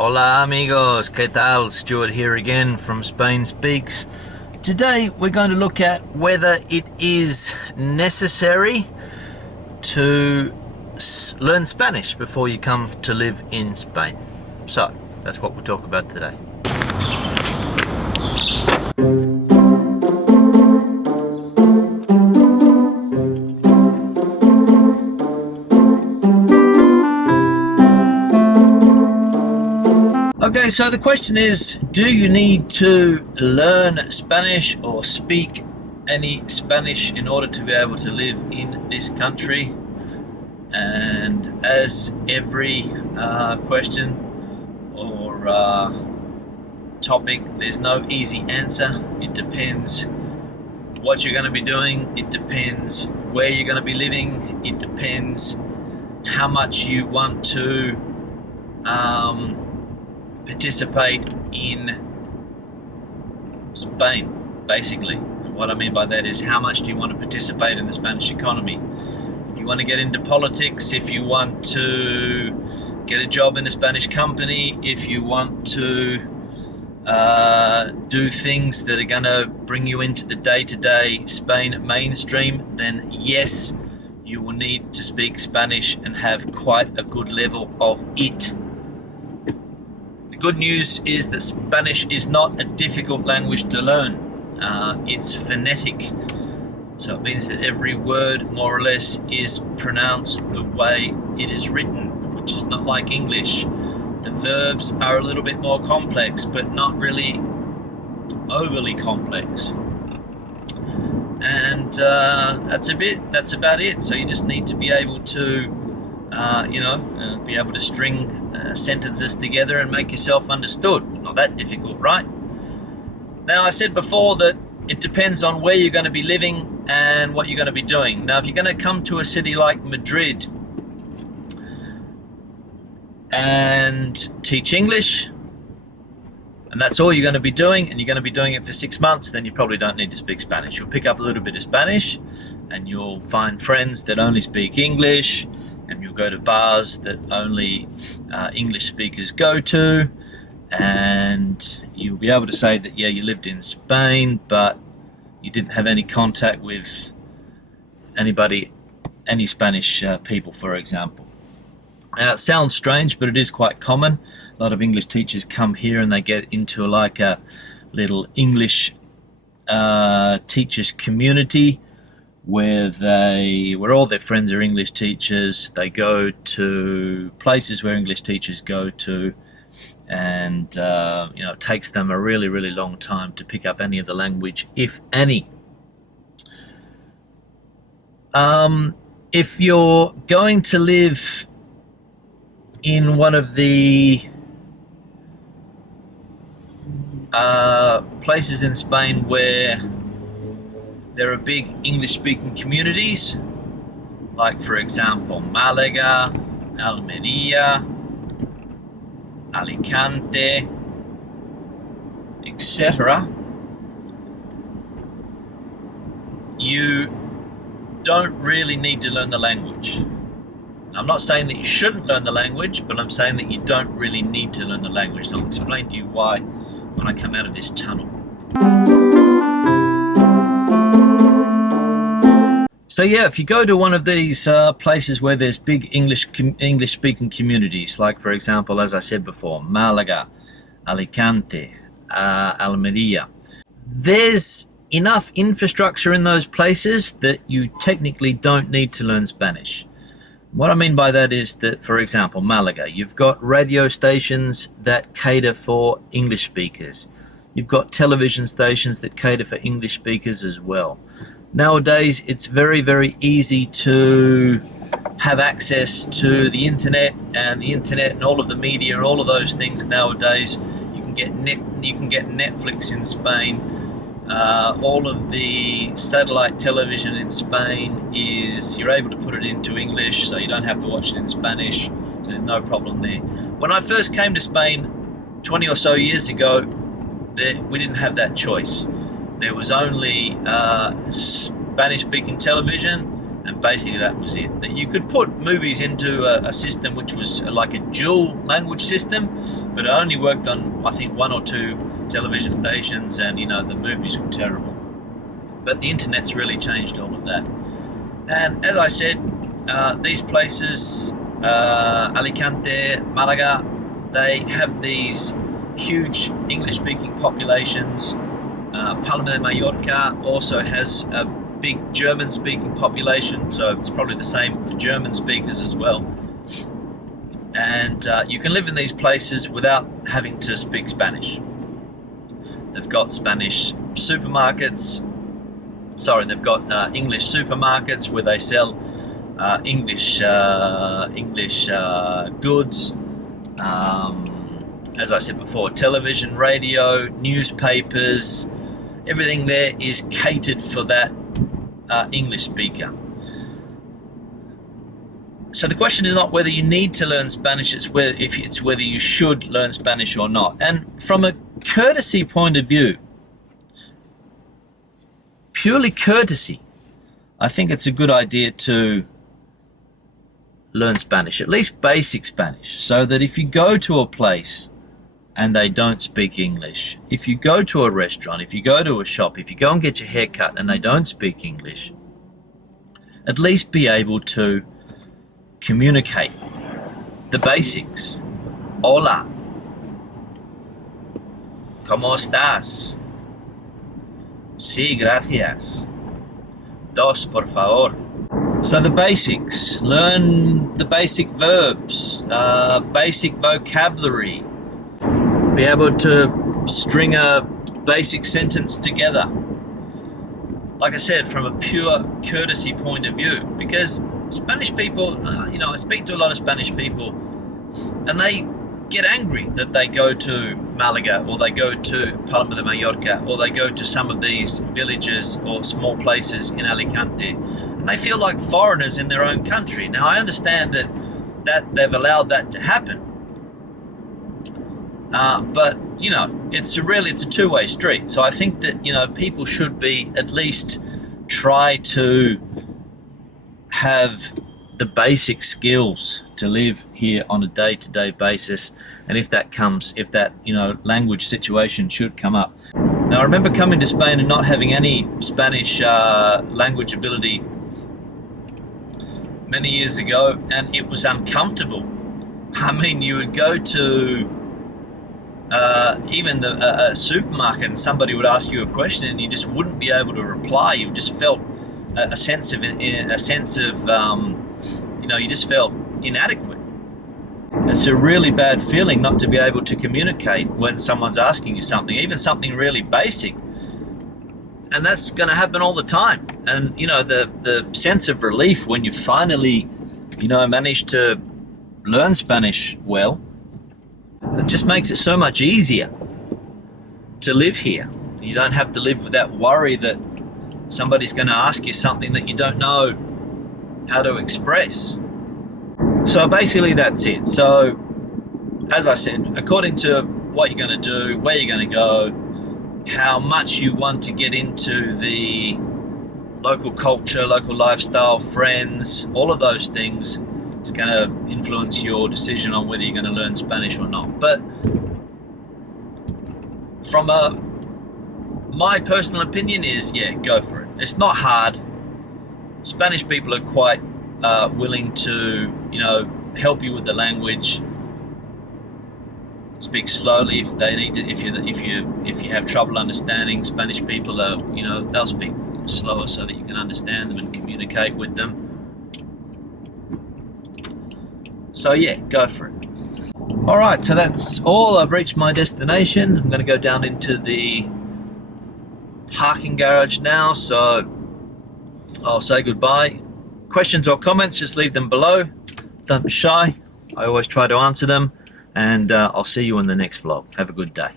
Hola amigos, ¿qué tal? Stuart here again from Spain Speaks. Today we're going to look at whether it is necessary to learn Spanish before you come to live in Spain. So, that's what we'll talk about today. Okay, so the question is, do you need to learn Spanish or speak any Spanish in order to be able to live in this country? And as every question or topic, there's no easy answer. It depends what you're going to be doing. It depends where you're going to be living. It depends how much you want to participate in Spain, basically. And what I mean by that is, how much do you want to participate in the Spanish economy? If you want to get into politics, if you want to get a job in a Spanish company, if you want to do things that are going to bring you into the day-to-day Spain mainstream, then yes, you will need to speak Spanish and have quite a good level of it. Good news is that Spanish is not a difficult language to learn. It's phonetic, so it means that every word more or less is pronounced the way it is written, which is not like English. The verbs are a little bit more complex, but not really overly complex. And that's about it. So you just need to be able to be able to string sentences together and make yourself understood. Not that difficult, right? Now, I said before that it depends on where you're going to be living and what you're going to be doing. Now, if you're going to come to a city like Madrid and teach English, and that's all you're going to be doing, and you're going to be doing it for 6 months, then you probably don't need to speak Spanish. You'll pick up a little bit of Spanish, and you'll find friends that only speak English, and you'll go to bars that only English speakers go to, and you'll be able to say that, yeah, you lived in Spain, but you didn't have any contact with any Spanish people, for example. Now, it sounds strange, but it is quite common. A lot of English teachers come here and they get into like a little English teachers community, where all their friends are English teachers. They go to places where English teachers go to, and it takes them a really, really long time to pick up any of the language, if any. If you're going to live in one of the places in Spain where there are big English-speaking communities, like, for example, Malaga, Almería, Alicante, etc., you don't really need to learn the language. I'm not saying that you shouldn't learn the language, but I'm saying that you don't really need to learn the language. And I'll explain to you why when I come out of this tunnel. So yeah, if you go to one of these places where there's big English-speaking communities, like, for example, as I said before, Malaga, Alicante, Almería, there's enough infrastructure in those places that you technically don't need to learn Spanish. What I mean by that is that, for example, Malaga, you've got radio stations that cater for English speakers. You've got television stations that cater for English speakers as well. Nowadays, it's very, very easy to have access to the internet and all of the media and all of those things nowadays. You can get Netflix in Spain. All of the satellite television in Spain you're able to put it into English, so you don't have to watch it in Spanish. So there's no problem there. When I first came to Spain 20 or so years ago, we didn't have that choice. There was only Spanish-speaking television and basically that was it. That you could put movies into a system which was like a dual language system, but it only worked on, I think, 1 or 2 television stations, and the movies were terrible. But the internet's really changed all of that. And as I said, these places, Alicante, Malaga, they have these huge English-speaking populations. Palma de Mallorca also has a big German-speaking population, so it's probably the same for German speakers as well. And you can live in these places without having to speak Spanish. They've got Spanish supermarkets. Sorry, they've got English supermarkets where they sell English goods. As I said before, television, radio, newspapers, everything there is catered for that English speaker. So the question is not whether you need to learn Spanish, it's whether you should learn Spanish or not. And from a courtesy point of view, purely courtesy, I think it's a good idea to learn Spanish, at least basic Spanish, so that if you go to a place and they don't speak English, if you go to a restaurant, if you go to a shop, if you go and get your hair cut and they don't speak English, at least be able to communicate the basics. Hola, ¿cómo estás? Sí, gracias. Dos, por favor. So the basics, learn the basic verbs, basic vocabulary, be able to string a basic sentence together. Like I said, from a pure courtesy point of view, because Spanish people, I speak to a lot of Spanish people, and they get angry that they go to Malaga, or they go to Palma de Mallorca, or they go to some of these villages or small places in Alicante, and they feel like foreigners in their own country. Now, I understand that they've allowed that to happen, but it's a two-way street. So I think that people should be at least try to have the basic skills to live here on a day-to-day basis, and if that language situation should come up. Now, I remember coming to Spain and not having any Spanish language ability many years ago, and it was uncomfortable. I mean, you would go to even a supermarket and somebody would ask you a question and you just wouldn't be able to reply. You just felt a sense of you just felt inadequate. It's a really bad feeling not to be able to communicate when someone's asking you something, even something really basic. And that's going to happen all the time. And the sense of relief when you finally manage to learn Spanish well, it just makes it so much easier to live here. You don't have to live with that worry that somebody's going to ask you something that you don't know how to express. So basically that's it. So as I said, according to what you're going to do, where you're going to go, how much you want to get into the local culture, local lifestyle, friends, all of those things, it's going to influence your decision on whether you're going to learn Spanish or not. But from my personal opinion is, go for it. It's not hard. Spanish people are quite willing to, help you with the language. Speak slowly if they need to. If you have trouble understanding, Spanish people are, they'll speak slower so that you can understand them and communicate with them. So go for it. All right, so that's all. I've reached my destination. I'm going to go down into the parking garage now, so I'll say goodbye. Questions or comments, just leave them below. Don't be shy. I always try to answer them, and I'll see you in the next vlog. Have a good day.